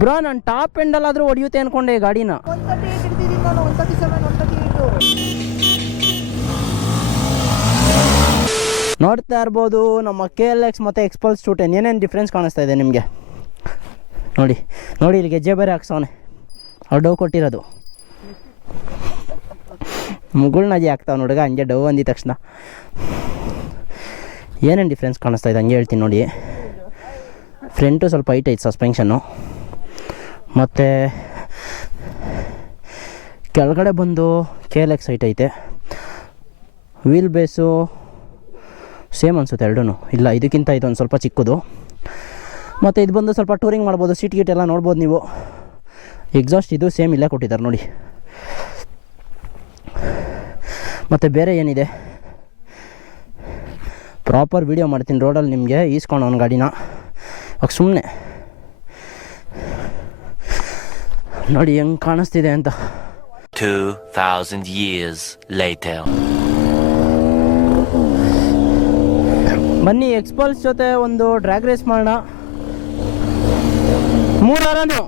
Bro ನಾನು top ಎಂಡಲ್ಲಾದರೂ ಹೊಡಿಯುತ್ತೆ ಅನ್ಕೊಂಡೆ ಈ ಗಾಡಿನ. 138 ಹಿಡಿದಿದ್ದೀನಿ ನಾನು, 137, 138. ನೋಡ್ತಾ ಇರ್ಬೋದು ನಮ್ಮ KLX ಮತ್ತು ಎಕ್ಸ್ಪಲ್ಸ್ 210 ಏನೇನು ಡಿಫ್ರೆನ್ಸ್ ಕಾಣಿಸ್ತಾ ಇದೆ ನಿಮಗೆ. ನೋಡಿ ನೋಡಿ, ಇಲ್ಲಿ ಗೆಜ್ಜೆ ಬೇರೆ ಹಾಕ್ಸವನೆ, ಅವ್ರು ಡವ್ ಕೊಟ್ಟಿರೋದು. ಮುಗುಳ್ನಜಿ ಹಾಕ್ತಾವೆ ನೋಡುಗ, ಹಂಗೆ ಡವ್ ಅಂದಿದ ತಕ್ಷಣ ಏನೇನು ಡಿಫ್ರೆನ್ಸ್ ಕಾಣಿಸ್ತಾ ಇದೆ ಹಂಗೆ ಹೇಳ್ತೀನಿ ನೋಡಿ. ಫ್ರಂಟು ಸ್ವಲ್ಪ ಹೈಟ್ ಐತೆ ಸಸ್ಪೆನ್ಷನ್ನು, ಮತ್ತು ಕೆಳಗಡೆ ಬಂದು KLX ಹೈಟ್ ಐತೆ. ವೀಲ್ ಬೇಸು ಸೇಮ್ ಅನಿಸುತ್ತೆ ಎರಡೂ, ಇಲ್ಲ ಇದಕ್ಕಿಂತ ಇದು ಒಂದು ಸ್ವಲ್ಪ ಚಿಕ್ಕದು. ಮತ್ತು ಇದು ಬಂದು ಸ್ವಲ್ಪ ಟೂರಿಂಗ್ ಮಾಡ್ಬೋದು, ಸೀಟ್ ಗೀಟ್ ಎಲ್ಲ ನೋಡ್ಬೋದು ನೀವು. ಎಕ್ಸಾಸ್ಟ್ ಇದು ಸೇಮ್ ಇಲ್ಲೇ ಕೊಟ್ಟಿದ್ದಾರೆ ನೋಡಿ. ಮತ್ತು ಬೇರೆ ಏನಿದೆ ಪ್ರಾಪರ್ ವೀಡಿಯೋ ಮಾಡ್ತೀನಿ ರೋಡಲ್ಲಿ ನಿಮಗೆ, ಈಸ್ಕೊಂಡು ಒಂದು ಗಾಡಿನ ಸುಮ್ಮನೆ ನೋಡಿ ಹೆಂಗೆ ಕಾಣಿಸ್ತಿದೆ ಅಂತ. 2000 years later. ಬನ್ನಿ ಎಕ್ಸ್ಪಲ್ಸ್ ಜೊತೆ ಒಂದು ಡ್ರ್ಯಾಗ್ ರೇಸ್ ಮಾಡೋಣ. 3 ಆರನು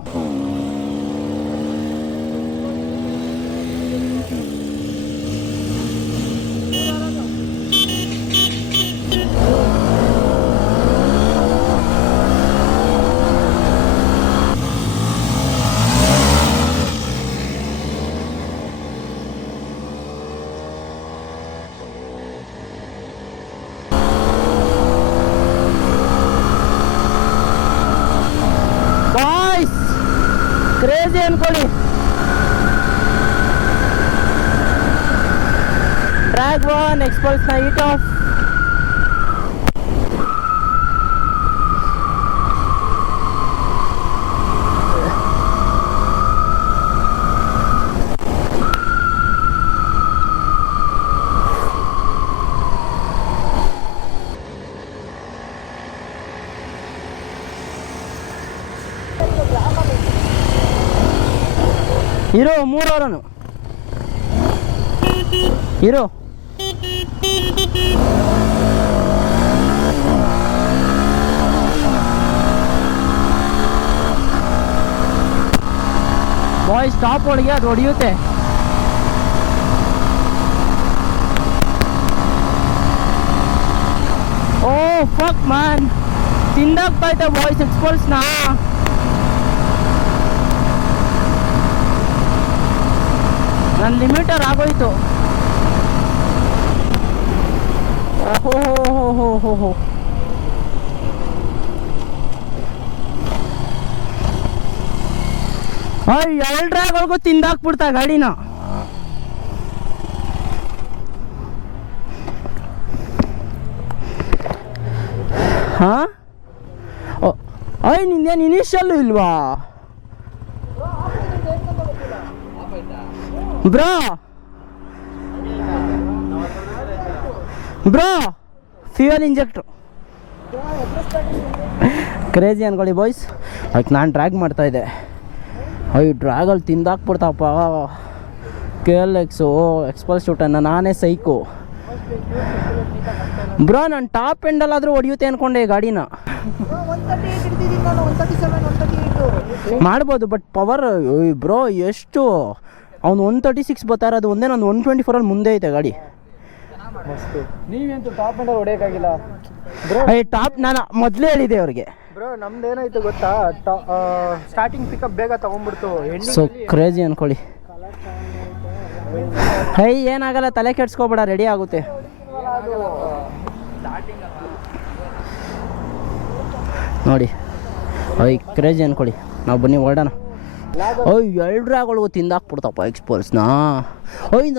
ಕ್ರೇಜಿ ಅನ್ಕೊಳ್ಳಿ. ಡ್ರ್ಯಾಗ್ 1 ಎಕ್ಸ್ಪಲ್ಸ್ನ ಹೀಟ್ ಆಫ್. ಹೀರೋ 3 ಅವರನು ಹೀರೋ. ಬಾಯ್ ಸ್ಟಾಪ್ ಒಳಗೆ ಅದು ಹೊಡೆಯುತ್ತೆ. ಓ ಫಕ್ ಮ್ಯಾನ್, ತಿಂದಾಗ್ತಾ ಐತೆ ಬಾಯ್ಸ್ ಎಕ್ಸ್ಪಲ್ಸ್ನ. ನನ್ನ ಲಿಮಿಟರ್ ಆಗೋಯ್ತು. ಓಹೋ ಹೋ ಹೋ ಹೋ. ಎರಡು ಡ್ರ್ಯಾಗ್ಗಳಿಗೂ ತಿಂದಾಕ್ಬಿಡ್ತಾ ಗಾಡಿನ. ಹಾಂ ನಿಂದೇನು ಇನಿಷಿಯಲ್ಲು ಇಲ್ವಾ ಬ್ರೋ? ಬ್ರೋ ಫ್ಯೂಯಲ್ ಇಂಜೆಕ್ಟ್ರು ಕ್ರೇಜಿ ಅನ್ಕೊಳ್ಳಿ ಬಾಯ್ಸ್. ಅದಕ್ಕೆ ನಾನು ಡ್ರ್ಯಾಗ್ ಮಾಡ್ತಾಯಿದ್ದೆ, ಡ್ರ್ಯಾಗಲ್ಲಿ ತಿಂದಾಕ್ಬಿಡ್ತಪ್ಪ KLX ಎಕ್ಸ್ಪಲ್ಸ್ 210. ನಾನೇ ಸೈಕು ಬ್ರೋ. ನಾನು ಟಾಪ್ ಎಂಡಲ್ಲಾದರೂ ಹೊಡಿಯುತ್ತೆ ಅನ್ಕೊಂಡೆ ಈ ಗಾಡಿನ. 138 ಹಿಡಿದಿದ್ದೀನಿ ನಾನು, 137, 138. ಮಾಡ್ಬೋದು, ಬಟ್ ಪವರ್ ಬ್ರೋ ಎಷ್ಟು, ಅವ್ನು 136 ಬರ್ತಾ ಇರೋದು ಒಂದೇ, ನಾನು 124 ಮುಂದೆ ಐತೆ ಗಾಡಿ. ನೀವಂತೂ ಟಾಪ್ ಎಂಡಲ್ಲಿ ಹೊಡೆಯೋಕ್ಕಾಗಿಲ್ಲ ಬ್ರೋ. ಟಾಪ್ ನಾನು ಮೊದಲೇ ಹೇಳಿದೆ ಅವ್ರಿಗೆ ಬ್ರೋ. ನಮ್ದು ಏನಾಯ್ತು ಗೊತ್ತಾ, ಸ್ಟಾರ್ಟಿಂಗ್ ಪಿಕಪ್ ಬೇಗ ತೊಗೊಂಡ್ಬಿಡ್ತು. ಸೊ ಕ್ರೇಜಿ ಅನ್ಕೊಳ್ಳಿ. ಏನಾಗಲ್ಲ, ತಲೆ ಕೆಡ್ಸ್ಕೊಬೇಡ, ರೆಡಿ ಆಗುತ್ತೆ. ನೋಡಿ ಕ್ರೇಜಿ ಅನ್ಕೊಳ್ಳಿ. ನಾವು ಬನ್ನಿ ಹೊರಡೋಣ. ಎರಡು ಡ್ರ್ಯಾಗ್ಗಳಿಗೂ ತಿಂದಾಕ್ಬಿಡ್ತಪ್ಪ ಎಕ್ಸ್ಪಲ್ಸ್ನ.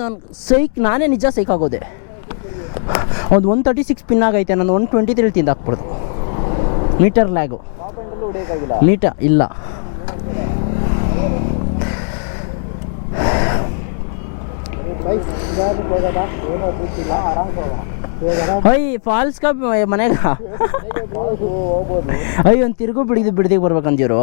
ನಾನು ನಾನೇ ನಿಜ ಸೈಕ್ ಆಗೋದೆ. ಒಂದು 136 ಪಿನ್ ಆಗೈತೆ, ನಾನು 123 ತಿಂದಾಕ್ಬಿಡ್ತು. ಮೀಟರ್ ಲ್ಯಾಗು ಮೀಟರ್ ಇಲ್ಲ. ಫಾಲ್ಸ್ ಕಪ್ ಮನೆಗ ಒಂದು ತಿರುಗು ಬಿಡಿದಿಗೆ ಬರ್ಬೇಕಂತೀರು.